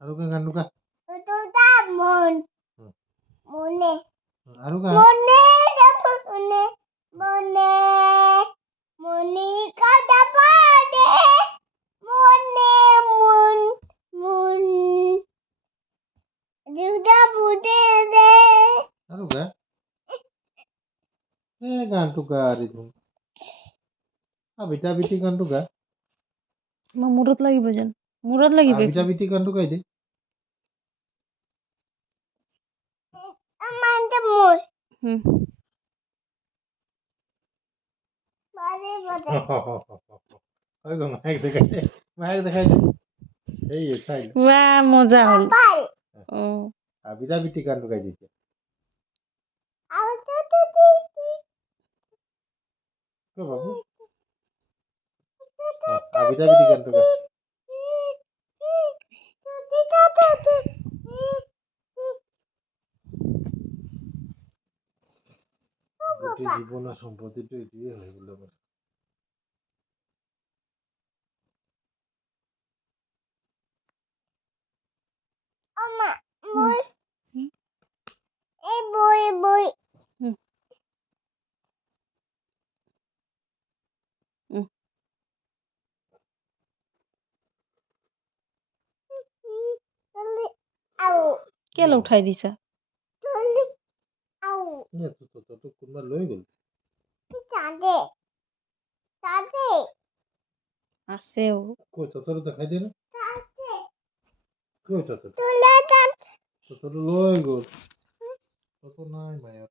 আরুকা গান্ডুকা মনে আরুকা মনে মনে মনে মনে কাটা পারে মনে মন মন দুটা বুটে দে আরুকা গান্ডুকা রিধু বিটা বিটি গান্ডুকা মুরত লাগিব যেন মুরত লাগিবে বিটা বিটি গান্ডুকাই দে আমাকে মোর হুম বারে বারে ওই গো মাইক দেখাই দে এই সাইড ওয়া মজা হল বাই ও বিটা বিটি গান্ডুকাই দিতে আর তো কো বাবু বিটা বিটি গান্ডুকা জীবন আর সম্পত্তিটা এটাই হয়ে গেল আমা মই এই বই বই আউ কেলে উঠাই দিছা চলি আউ তো কোনবা লৈ গ'ল চাঁদে চাঁদে আছে ও কই ততর দেখাই দে না চাঁদে কই ততর তুলে চাঁদ ততর লৈ গ'ল তত নাই মায়ার